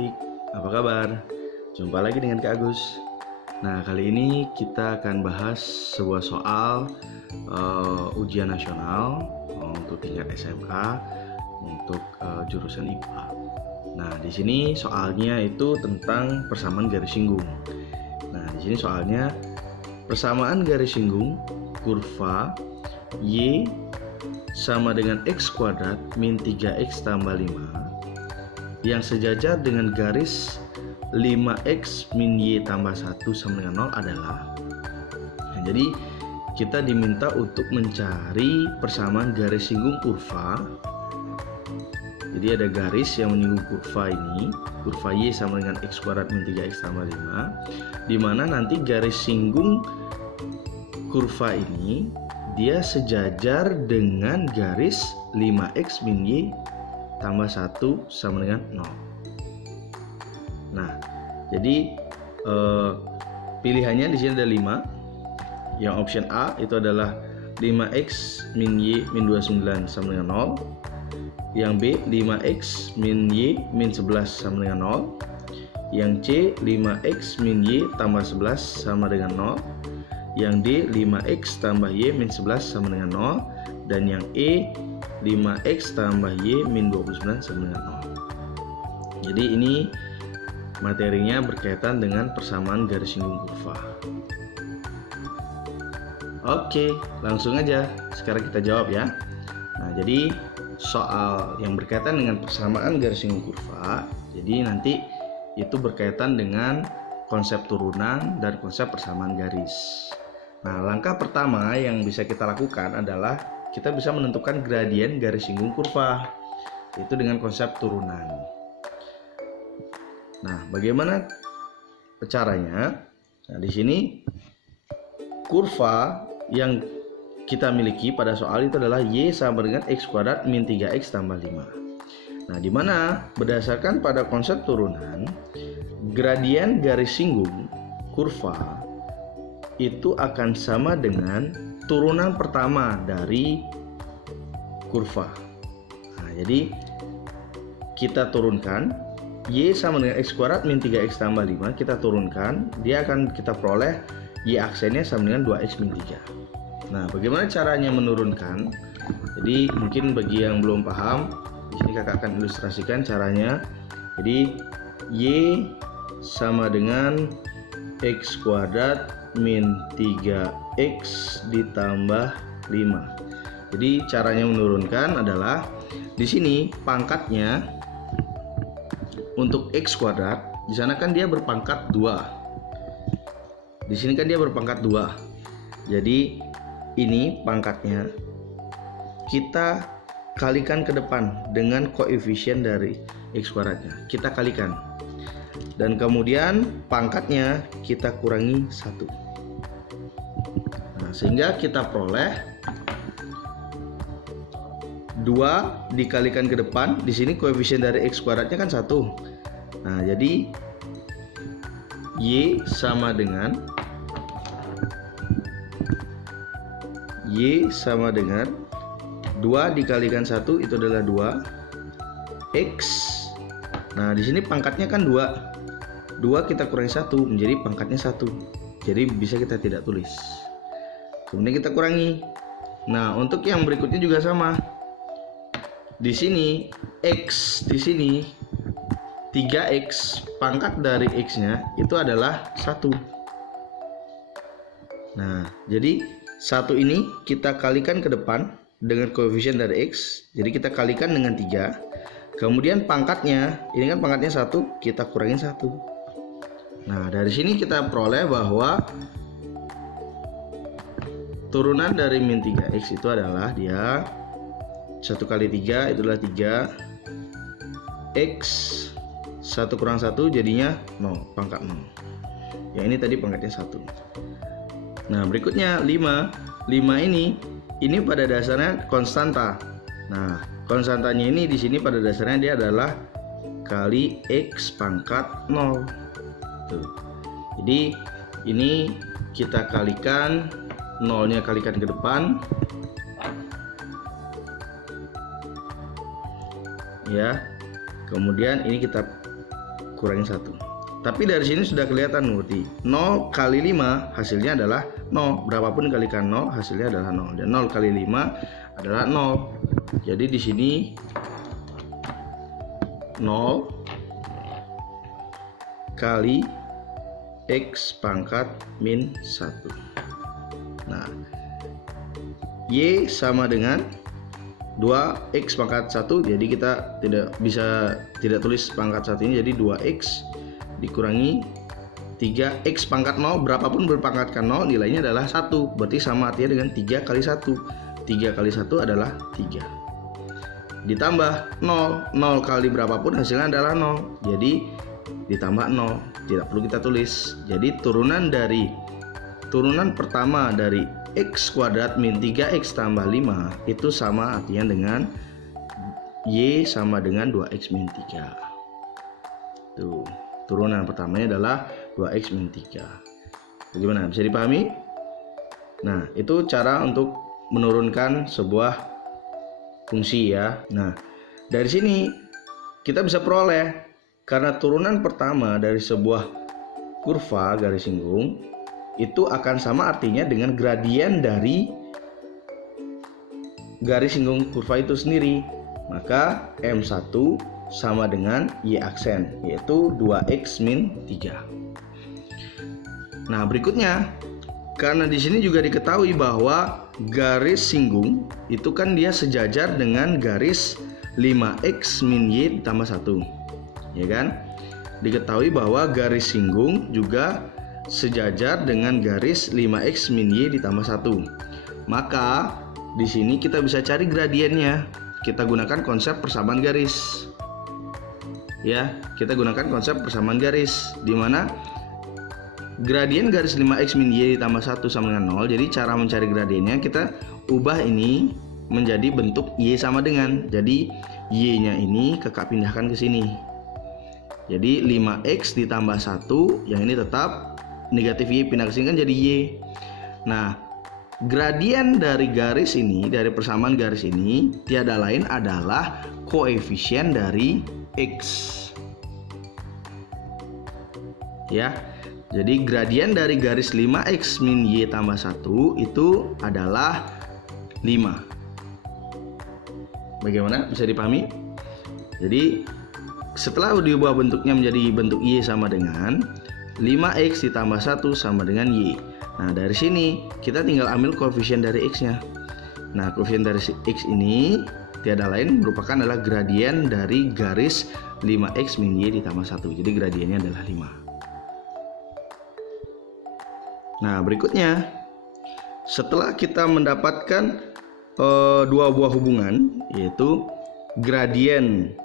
adik-adik, apa kabar? Jumpa lagi dengan Kak Agus. Nah, kali ini kita akan bahas sebuah soal ujian nasional untuk tingkat SMA untuk jurusan IPA. Nah, di sini soalnya itu tentang persamaan garis singgung. Nah, di sini soalnya persamaan garis singgung kurva Y sama dengan X kuadrat min 3X tambah 5 yang sejajar dengan garis 5X min Y tambah 1 sama dengan 0 adalah. Nah, jadi kita diminta untuk mencari persamaan garis singgung kurva. Jadi ada garis yang menyinggung kurva ini, kurva Y sama dengan X kuadrat min 3X tambah 5, di mana nanti garis singgung kurva ini dia sejajar dengan garis 5X min Y tambah 1 sama dengan 0. Nah, jadi pilihannya di sini ada 5. Yang option A itu adalah 5X min Y min 29 sama dengan 0. Yang B 5X min Y min 11 sama dengan 0. Yang C 5X min Y tambah 11 sama dengan 0. Yang D 5X tambah Y min 11 sama dengan 0. Dan yang E 5X tambah Y min 29 sama dengan 0. Jadi ini materinya berkaitan dengan persamaan garis singgung kurva. Oke, langsung aja sekarang kita jawab ya. Nah, jadi soal yang berkaitan dengan persamaan garis singgung kurva, jadi nanti itu berkaitan dengan konsep turunan dan konsep persamaan garis. Nah, langkah pertama yang bisa kita lakukan adalah kita bisa menentukan gradien garis singgung kurva, yaitu dengan konsep turunan. Nah, bagaimana caranya? Nah, di sini kurva yang kita miliki pada soal itu adalah Y sama dengan X kuadrat min 3X tambah 5. Nah, di mana berdasarkan pada konsep turunan, gradien garis singgung kurva itu akan sama dengan turunan pertama dari kurva. Nah, jadi kita turunkan Y sama dengan X kuadrat min 3X tambah 5, kita turunkan, dia akan kita peroleh Y aksennya sama dengan 2X min 3. Nah, bagaimana caranya menurunkan? Jadi mungkin bagi yang belum paham, di sini kakak akan ilustrasikan caranya. Jadi Y sama dengan X kuadrat min 3X ditambah 5. Jadi caranya menurunkan adalah di sini pangkatnya untuk X kuadrat, di sana kan dia berpangkat 2. Di sini kan dia berpangkat 2. Jadi ini pangkatnya kita kalikan ke depan dengan koefisien dari X kuadratnya. Kita kalikan. Dan kemudian pangkatnya kita kurangi 1. Nah, sehingga kita peroleh 2 dikalikan ke depan. Di sini koefisien dari X kuadratnya kan 1. Nah, jadi Y sama dengan 2 dikalikan 1 itu adalah 2 X. Nah, di sini pangkatnya kan 2 kita kurangi 1 menjadi pangkatnya 1. Jadi bisa kita tidak tulis. Kemudian kita kurangi. Nah, untuk yang berikutnya juga sama. Di sini X, di sini 3X, pangkat dari X-nya itu adalah 1. Nah, jadi 1 ini kita kalikan ke depan dengan koefisien dari X. Jadi kita kalikan dengan 3. Kemudian pangkatnya, ini kan pangkatnya 1, kita kurangin 1. Nah, dari sini kita peroleh bahwa turunan dari min 3X itu adalah dia 1 kali 3 itu adalah 3 X 1 kurang 1 jadinya 0, pangkat 0. Yang ini tadi pangkatnya 1. Nah, berikutnya 5 ini pada dasarnya konstanta. Nah, konstantanya ini di sini pada dasarnya dia adalah kali X pangkat 0. Tuh. Jadi ini kita kalikan, 0-nya kalikan ke depan. Ya. Kemudian ini kita kurangi 1. Tapi dari sini sudah kelihatan berarti 0 kali 5 hasilnya adalah 0. Berapapun kalikan 0 hasilnya adalah 0. Dan 0 kali 5 adalah 0. Jadi di sini 0 kali X pangkat min 1. Nah, Y sama dengan 2X pangkat 1. Jadi kita tidak tulis pangkat 1 ini, jadi 2X dikurangi 3X pangkat 0, berapapun berpangkatkan 0 nilainya adalah 1. Berarti sama artinya dengan 3 kali 1. 3 kali 1 adalah 3. Ditambah 0. 0 kali berapapun hasilnya adalah 0. Jadi ditambah 0. Tidak perlu kita tulis. Jadi turunan pertama dari X kuadrat min 3X tambah 5 itu sama artinya dengan Y sama dengan 2X min 3. Tuh. Turunan pertamanya adalah 2X min 3. Bagaimana? Bisa dipahami? Nah, itu cara untuk menurunkan sebuah fungsi ya. Nah, dari sini kita bisa peroleh, karena turunan pertama dari sebuah kurva garis singgung itu akan sama artinya dengan gradien dari garis singgung kurva itu sendiri. Maka M1 sama dengan Y aksen, yaitu 2X min 3. Nah, berikutnya, karena di sini juga diketahui bahwa garis singgung itu kan dia sejajar dengan garis 5X min Y ditambah 1. Ya kan? Diketahui bahwa garis singgung juga sejajar dengan garis 5X min Y ditambah 1. Maka di sini kita bisa cari gradiennya. Kita gunakan konsep persamaan garis. Ya, kita gunakan konsep persamaan garis, di mana gradien garis 5X min Y ditambah 1 sama dengan 0. Jadi cara mencari gradiennya kita ubah ini menjadi bentuk Y sama dengan. Jadi Y-nya ini kakak pindahkan ke sini. Jadi 5X ditambah 1, yang ini tetap negatif Y, pindah ke sini kan jadi Y. Nah, gradien dari garis ini, dari persamaan garis ini tiada lain adalah koefisien dari X. Ya. Jadi gradien dari garis 5X min Y tambah 1 itu adalah 5. Bagaimana? Bisa dipahami? Jadi setelah diubah bentuknya menjadi bentuk Y sama dengan 5X ditambah 1 sama dengan Y. Nah, dari sini kita tinggal ambil koefisien dari X-nya. Nah, koefisien dari X ini tiada lain merupakan adalah gradien dari garis 5X min Y ditambah 1. Jadi gradiennya adalah 5. Nah, berikutnya, setelah kita mendapatkan dua buah hubungan, yaitu gradien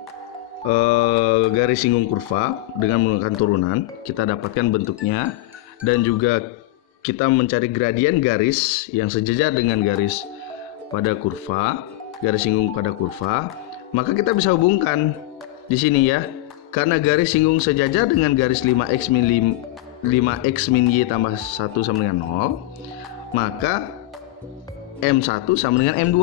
garis singgung kurva dengan menggunakan turunan, kita dapatkan bentuknya, dan juga kita mencari gradien garis yang sejajar dengan garis pada kurva, garis singgung pada kurva, maka kita bisa hubungkan di sini ya. Karena garis singgung sejajar dengan garis 5X min Y tambah 1 sama dengan 0, maka M1 sama dengan M2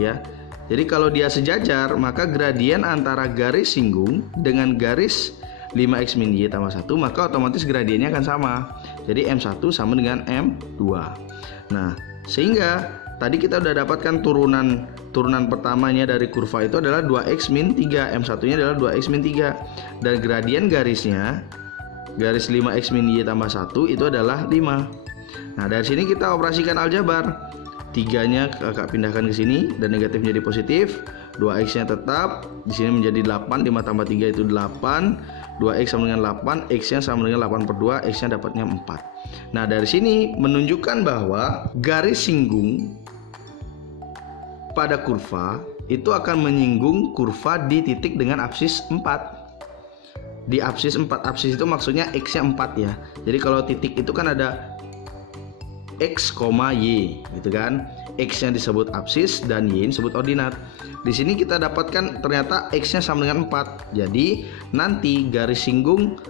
ya. Jadi kalau dia sejajar, maka gradien antara garis singgung dengan garis 5X min Y tambah 1, maka otomatis gradiennya akan sama. Jadi M1 sama dengan M2. Nah, sehingga tadi kita sudah dapatkan turunan pertamanya dari kurva itu adalah 2X min 3. M1 nya adalah 2X min 3. Dan gradien garisnya, garis 5X min Y tambah 1 itu adalah 5. Nah, dari sini kita operasikan aljabar. 3-nya kakak pindahkan ke sini dan negatif menjadi positif. 2X-nya tetap di sini menjadi 8. 5 tambah 3 itu 8. 2X sama dengan 8, X-nya sama dengan 8/2, X-nya dapatnya 4. Nah, dari sini menunjukkan bahwa garis singgung pada kurva itu akan menyinggung kurva di titik dengan apsis 4. Di apsis 4, apsis itu maksudnya X-nya 4 ya. Jadi kalau titik itu kan ada X, Y gitu kan. X-nya disebut apsis dan Y disebut ordinat. Di sini kita dapatkan ternyata X-nya sama dengan 4. Jadi nanti garis singgung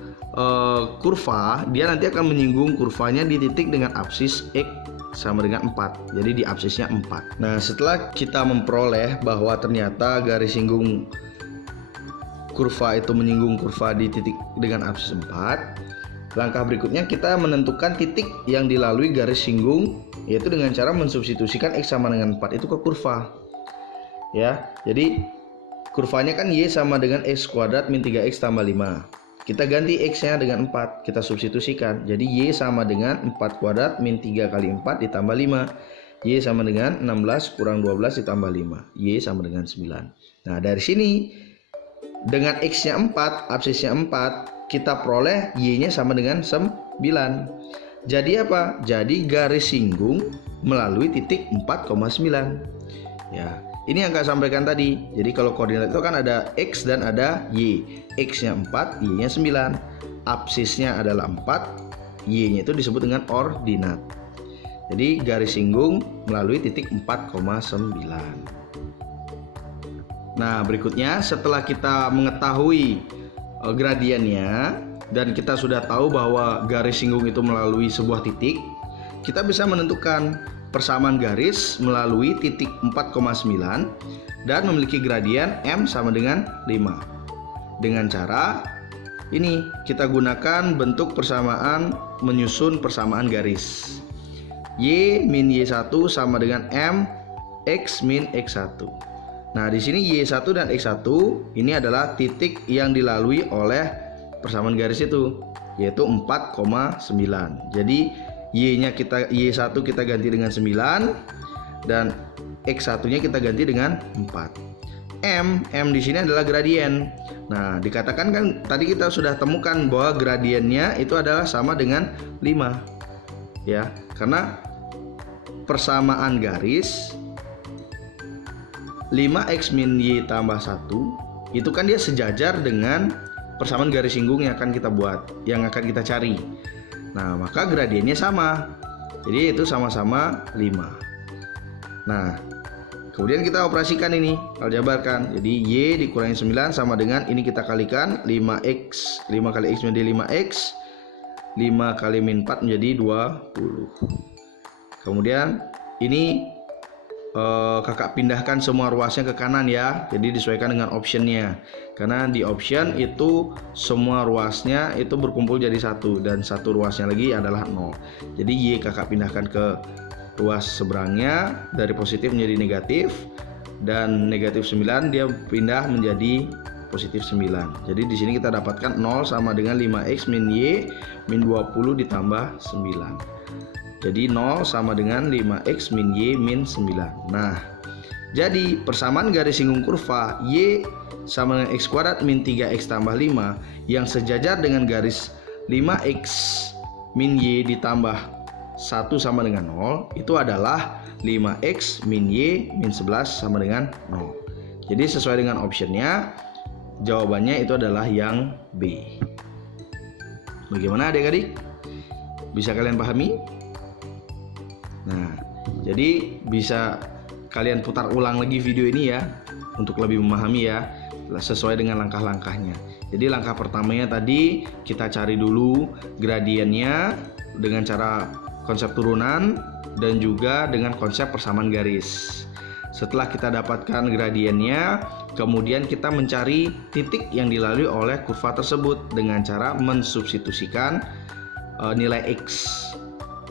kurva dia nanti akan menyinggung kurvanya di titik dengan apsis X sama dengan 4. Jadi di apsisnya 4. Nah, setelah kita memperoleh bahwa ternyata garis singgung kurva itu menyinggung kurva di titik dengan absis 4, langkah berikutnya kita menentukan titik yang dilalui garis singgung, yaitu dengan cara mensubstitusikan X sama dengan 4 itu ke kurva. Ya, jadi kurvanya kan Y sama dengan X kuadrat min 3X tambah 5. Kita ganti X-nya dengan 4, kita substitusikan. Jadi Y sama dengan 4 kuadrat min 3 kali 4 ditambah 5. Y sama dengan 16 kurang 12 ditambah 5. Y sama dengan 9. Nah, dari sini dengan X-nya 4, absisnya 4, kita peroleh Y-nya sama dengan 9. Jadi apa? Jadi garis singgung melalui titik 4,9. Ya, ini yang Kak sampaikan tadi. Jadi kalau koordinat itu kan ada X dan ada Y. X-nya 4, Y-nya 9. Absisnya adalah 4, Y-nya itu disebut dengan ordinat. Jadi garis singgung melalui titik 4,9. Nah, berikutnya setelah kita mengetahui gradiennya dan kita sudah tahu bahwa garis singgung itu melalui sebuah titik, kita bisa menentukan persamaan garis melalui titik 4,9 dan memiliki gradien M sama dengan 5. Dengan cara ini kita gunakan bentuk persamaan menyusun persamaan garis. Y min Y1 sama dengan M X min X1. Nah, di sini Y1 dan X1 ini adalah titik yang dilalui oleh persamaan garis itu, yaitu 4,9. Jadi Y-nya Y1 kita ganti dengan 9 dan X1-nya kita ganti dengan 4. M di sini adalah gradien. Nah, dikatakan kan tadi kita sudah temukan bahwa gradiennya itu adalah sama dengan 5. Ya, karena persamaan garis 5X min Y tambah 1 itu kan dia sejajar dengan persamaan garis singgung yang akan kita buat, yang akan kita cari. Nah, maka gradiennya sama. Jadi itu sama-sama 5. Nah, kemudian kita operasikan ini, aljabarkan. Jadi Y dikurangi 9 sama dengan ini kita kalikan 5X. 5 kali X menjadi 5X. 5 kali min 4 menjadi 20. Kemudian ini kakak pindahkan semua ruasnya ke kanan ya. Jadi disesuaikan dengan optionnya. Karena di option itu semua ruasnya itu berkumpul jadi 1 dan satu ruasnya lagi adalah 0. Jadi Y kakak pindahkan ke ruas seberangnya, dari positif menjadi negatif, dan negatif 9 dia pindah menjadi positif 9. Jadi di sini kita dapatkan 0 sama dengan 5X min Y min 20 ditambah 9. Jadi 0 sama dengan 5X min Y min 9. Nah, jadi persamaan garis singgung kurva Y sama dengan X kuadrat min 3X tambah 5 yang sejajar dengan garis 5X min Y ditambah 1 sama dengan 0 itu adalah 5X min Y min 11 sama dengan 0. Jadi sesuai dengan optionnya, jawabannya itu adalah yang B. Bagaimana adik-adik? Bisa kalian pahami? Nah, jadi bisa kalian putar ulang lagi video ini ya untuk lebih memahami ya, sesuai dengan langkah-langkahnya. Jadi langkah pertamanya tadi kita cari dulu gradiennya dengan cara konsep turunan dan juga dengan konsep persamaan garis. Setelah kita dapatkan gradiennya, kemudian kita mencari titik yang dilalui oleh kurva tersebut dengan cara mensubstitusikan nilai X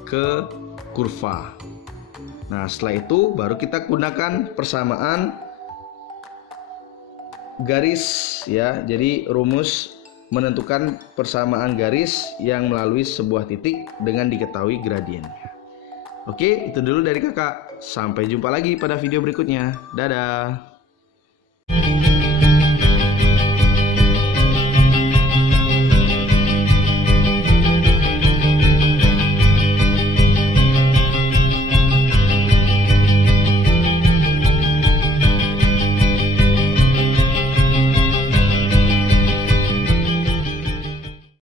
ke kurva. Nah, setelah itu baru kita gunakan persamaan garis ya. Jadi rumus menentukan persamaan garis yang melalui sebuah titik dengan diketahui gradiennya. Oke, itu dulu dari kakak. Sampai jumpa lagi pada video berikutnya. Dadah.